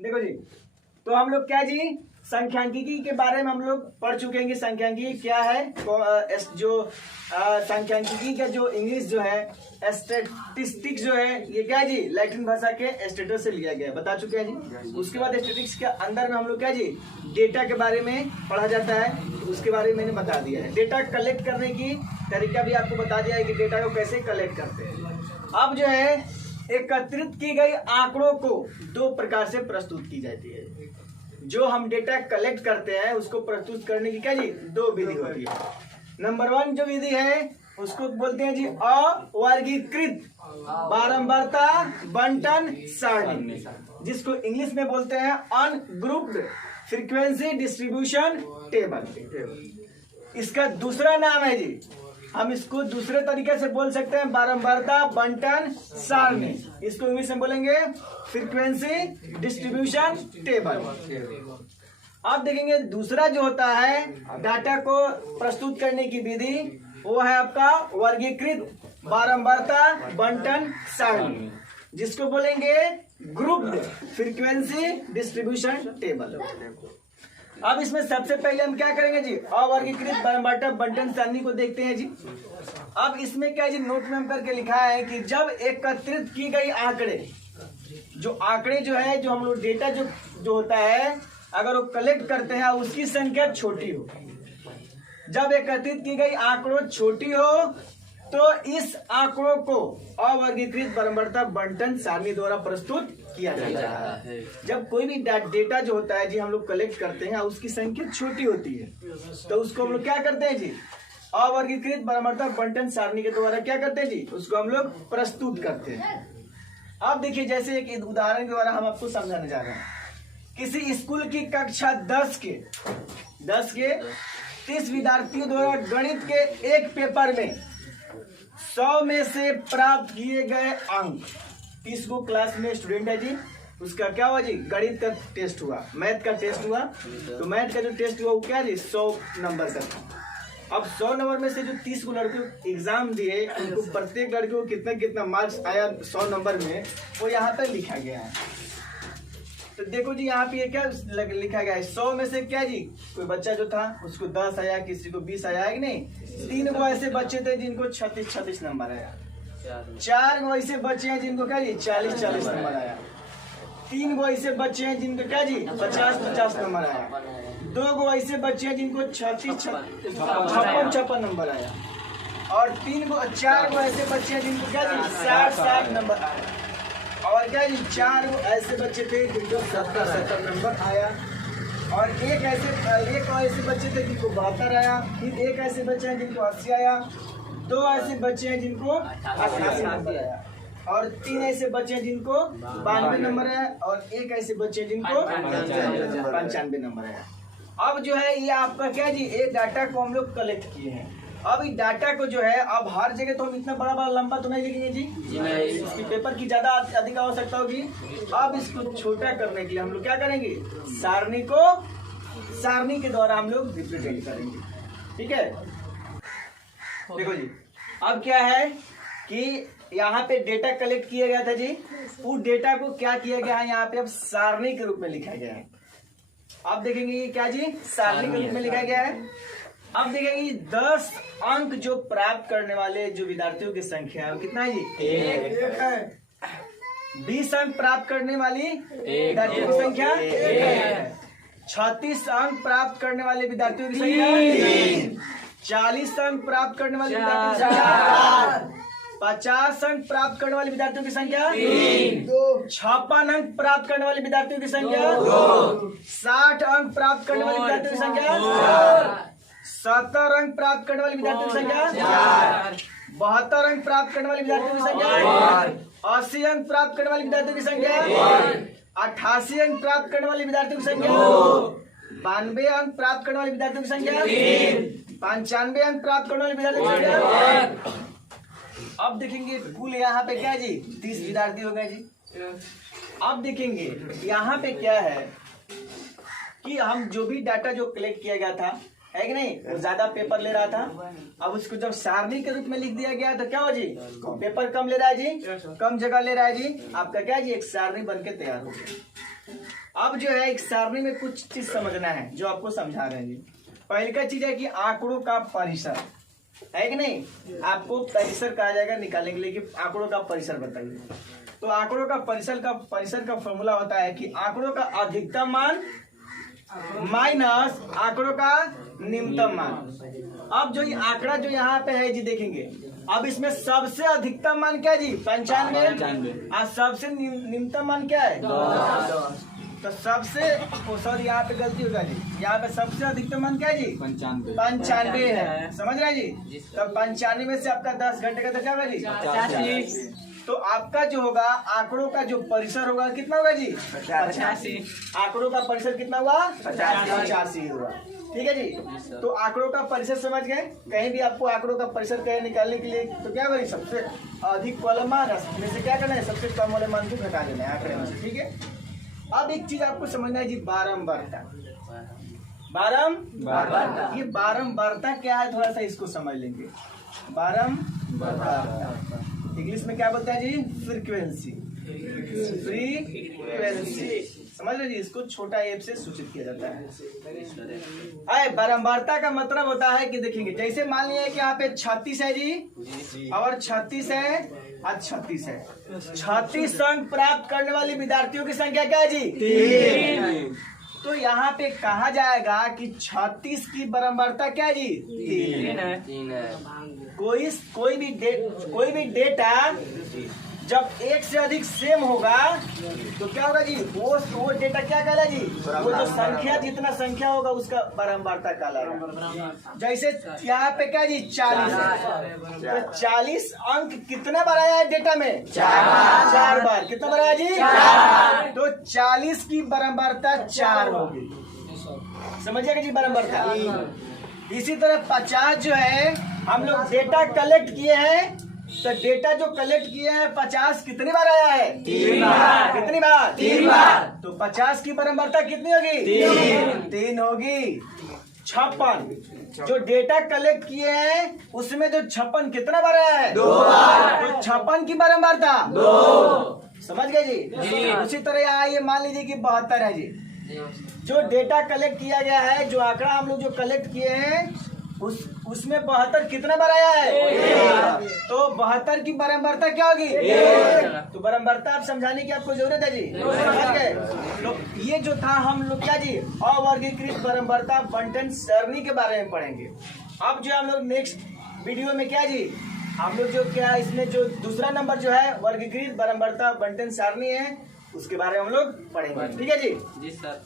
देखो जी, तो हम लोग क्या जी संख्यांकिकी के बारे में हम लोग पढ़ चुके हैं कि संख्यांकिकी क्या है। जो संख्यांकिकी का जो इंग्लिश जो है स्टैटिस्टिक्स जो है ये क्या है जी लैटिन भाषा के स्टेटस से लिया गया है, बता चुके हैं जी। उसके बाद स्टैटिस्टिक्स के अंदर में हम लोग क्या जी डेटा के बारे में पढ़ा जाता है, उसके बारे में मैंने बता दिया है। डेटा कलेक्ट करने की तरीका भी आपको बता दिया है कि डेटा को कैसे कलेक्ट करते हैं। अब जो है एकत्रित की गई आंकड़ों को दो प्रकार से प्रस्तुत की जाती है। जो हम डेटा कलेक्ट करते हैं उसको प्रस्तुत करने की क्या जी दो विधि होती है। नंबर 1 जो विधि है उसको बोलते हैं जी अवर्गीकृत बारंबारता बंटन सारणी, जिसको इंग्लिश में बोलते हैं अनग्रुप्ड फ्रीक्वेंसी डिस्ट्रीब्यूशन टेबल। इसका दूसरा नाम है जी, हम इसको दूसरे तरीके से बोल सकते हैं बारंबारता बंटन सारणी। इसको इंग्लिश में बोलेंगे फ्रीक्वेंसी डिस्ट्रीब्यूशन टेबल। अब देखेंगे दूसरा जो होता है डाटा को प्रस्तुत करने की विधि, वो है आपका वर्गीकृत बारंबारता बंटन सारणी, जिसको बोलेंगे ग्रुप्ड फ्रीक्वेंसी डिस्ट्रीब्यूशन टेबल। अब इसमें सबसे पहले हम क्या करेंगे जी अवर्गीकृत बारंबारता बंटन सारणी को देखते हैं जी। अब इसमें क्या जी नोट में हम करके लिखा है कि जब एकत्रित की गई आंकड़े जो है जो हम लोग डेटा जो होता है अगर वो कलेक्ट करते हैं उसकी संख्या छोटी हो, जब एकत्रित की गई आंकड़ों छोटी हो तो इस आंकड़ों को अवर्गीकृत बारंबारता बंटन सारणी द्वारा प्रस्तुत किया जाता है। जब कोई भी डेटा जो होता है जी हम लोग कलेक्ट करते हैं उसकी संख्या छोटी होती है तो उसको हम लोग क्या करते हैं जी अवर्गीकृत बारंबारता बंटन सारणी के द्वारा क्या करते हैं जी उसको हम लोग प्रस्तुत करते हैं। अब देखिए जैसे एक उदाहरण के द्वारा हम आपको समझाने जा रहे हैं। किसी स्कूल की कक्षा 10 के 30 विद्यार्थियों द्वारा गणित के एक पेपर में 100 में से प्राप्त किए गए अंक, 30 को क्लास में स्टूडेंट है जी, उसका क्या हुआ जी गणित का टेस्ट हुआ, मैथ का टेस्ट हुआ, तो मैथ का जो टेस्ट हुआ वो क्या जी 100 नंबर का था। अब 100 नंबर में से जो 30 को लड़के एग्जाम दिए उनको प्रत्येक लड़के को कितना कितना मार्क्स आया 100 नंबर में वो यहाँ पर लिखा गया है। तो देखो जी यहाँ पे क्या लिखा गया है 100 में से क्या जी कोई बच्चा जो था उसको 10 आया, किसी को 20 आया है कि नहीं। 3 गो ऐसे बच्चे थे जिनको 36 नंबर आया, 4 गो ऐसे बच्चे हैं जिनको क्या जी 40 नंबर आया, 3 गो ऐसे बच्चे हैं जिनको क्या जी 50 नंबर आया, 2 गो ऐसे बच्चे हैं जिनको 56 नंबर आया, और 4 गो ऐसे बच्चे हैं जिनको क्या जी 60 नंबर आया, और क्या जी 4 ऐसे बच्चे थे जिनको 70 नंबर आया, और एक ऐसे बच्चे थे जिनको 72 आया, फिर एक ऐसे बच्चे हैं जिनको 80 आया, 2 ऐसे बच्चे हैं जिनको 88 नंबर आया, और 3 ऐसे बच्चे हैं जिनको 92 नंबर आया, और एक ऐसे बच्चे हैं जिनको 95 नंबर आया। अब जो है ये आपका क्या जी एक डाटा को हम लोग कलेक्ट किए हैं। अब इस डाटा को जो है अब हर जगह तो हम इतना बड़ा लंबा तो नहीं लिखेंगे जी, इसकी पेपर की ज्यादा अधिक आवश्यकता होगी। अब इसको छोटा करने के लिए हम लोग क्या करेंगे सारणी के द्वारा हम लोग रिप्रेजेंट करेंगे। ठीक है, देखो जी अब क्या है कि यहाँ पे डेटा कलेक्ट किया गया था जी, उस डेटा को क्या किया गया है यहाँ पे अब सारणी के रूप में लिखा गया है। अब देखेंगे ये क्या जी सारणी के रूप में लिखा गया है। अब देखेंगे 10 अंक जो प्राप्त करने वाले जो विद्यार्थियों की संख्या है कितना है जी 1 है। 20 अंक प्राप्त करने वाली विद्यार्थियों की संख्या 1 है। 36 अंक प्राप्त करने वाले विद्यार्थियों की संख्या 3। 40 अंक प्राप्त करने वाले विद्यार्थियों की संख्या 50 अंक प्राप्त करने वाले विद्यार्थियों की संख्या 3। 56 अंक प्राप्त करने वाले विद्यार्थियों की संख्या 2। 60 अंक प्राप्त करने वाले विद्यार्थियों की संख्या 4। 70 अंक प्राप्त करने वाले विद्यार्थियों की संख्या 4। 72 अंक प्राप्त करने वाले विद्यार्थियों की संख्या 1। 80 अंक प्राप्त करने वाले विद्यार्थियों की संख्या 1। 88 अंक प्राप्त करने वाले विद्यार्थियों की संख्या 2। 92 अंक प्राप्त करने वाले विद्यार्थियों की संख्या 3। 95 अंक प्राप्त करने वाले विद्यार्थियों की संख्या 1। अब देखेंगे कुल यहाँ पे क्या जी 30 विद्यार्थी हो गए जी। अब देखेंगे यहाँ पे क्या है कि हम जो भी डाटा जो कलेक्ट किया गया था है कि नहीं वो ज्यादा पेपर ले रहा था। अब उसको जब सारणी के रूप में लिख दिया गया तो क्या हो जी पेपर कम ले रहा है जी, कम जगह ले रहा है जी, आपका क्या जी एक सारणी बन के तैयार हो गया। अब जो है एक सारणी में कुछ चीज समझना है जो आपको समझा रहे हैं जी। पहली का चीज है कि आंकड़ों का परिसर है कि नहीं, आपको परिसर कहा जाएगा निकालने के लिए कि आंकड़ों का परिसर बताइए। तो आंकड़ों का परिसर का फॉर्मूला होता है कि आंकड़ों का अधिकतम मान माइनस आंकड़ों का निम्नतम मान। अब जो ये आंकड़ा जो यहाँ पे है जी देखेंगे, अब इसमें सबसे अधिकतम मान क्या है जी 95 और सबसे निम्नतम मान क्या है 10। तो सबसे सॉरी यहाँ पे गलती होगा जी, यहाँ पे सबसे अधिकतम मान क्या है जी 95 है, समझ रहे हैं जी। तो 95 में से आपका 10 घंटे का तो क्या होगा जी 85। तो आपका जो होगा आंकड़ों का जो परिसर होगा कितना होगा जी 85। आंकड़ों का परिसर कितना हुआ 85 हुआ, ठीक है जी। तो आंकड़ों का परिसर समझ गए, कहीं भी आपको आंकड़ों का परिसर कहे निकालने के लिए तो क्या होगा, सबसे अधिक वाला मान में से क्या करना है, सबसे कम वाले मान को घटा देना है आंकड़े में से, ठीक है। अब एक चीज आपको समझना है जी, बारंबारता। ये बारंबारता क्या है, थोड़ा सा इसको समझ लेंगे। बारंबारता इंग्लिश में क्या बोलते हैं जी, फ्रीक्वेंसी। समझ लो जी, इसको छोटा एफ से सूचित किया जाता है। बारंबारता का मतलब होता है कि देखेंगे, जैसे मान लिया कि यहाँ पे 36 है जी और 36 है और 36 है। 36 अंक प्राप्त करने वाले विद्यार्थियों की संख्या क्या है जी 3। तो यहाँ पे कहा जाएगा कि 36 की बारंबारता क्या है जी 3 है। कोई भी डेटा जब एक से अधिक सेम होगा तो क्या होगा जी, वो डेटा क्या कहला जी, वो जो संख्या जितना संख्या होगा उसका बारंबारता कहलाएगा। जैसे यहाँ पे क्या जी 40 है, तो 40 अंक कितना बार आया है डेटा में 4 बार। कितना बार आया जी 4। तो 40 की बारंबारता 4 होगी, समझिएगा जी बारंबारता। इसी तरह 50 जो है हम लोग डेटा कलेक्ट किए हैं, तो डेटा जो कलेक्ट किए हैं 50 कितनी बार आया है 3 बार। कितनी बार 3 बार। तो 50 की बारंबारता कितनी होगी 3 होगी। 56 जो डेटा कलेक्ट किए हैं उसमें जो 56 कितना बार आया है 2 बार। तो 56 की बारंबारता 2। समझ गए जी। उसी तरह यहाँ ये मान लीजिए कि 72 है जी, जो डेटा कलेक्ट किया गया है, जो आंकड़ा हम लोग जो कलेक्ट किए हैं उसमें 72 कितना बार आया है, तो 72 की बारंबारता क्या होगी 1। तो बारंबारता आप समझाने की आपको जरूरत है जी, समझ गए। तो ये जो था हम लोग क्या जी अवर्गीकृत बारंबारता बंटन सरणी के बारे में पढ़ेंगे। अब जो हम लोग नेक्स्ट वीडियो में क्या जी, हम लोग जो क्या इसमें जो दूसरा नंबर जो है वर्गीकृत बारंबारता बंटन सारणी है उसके बारे में हम लोग पढ़ेंगे, ठीक है जी। जी सर।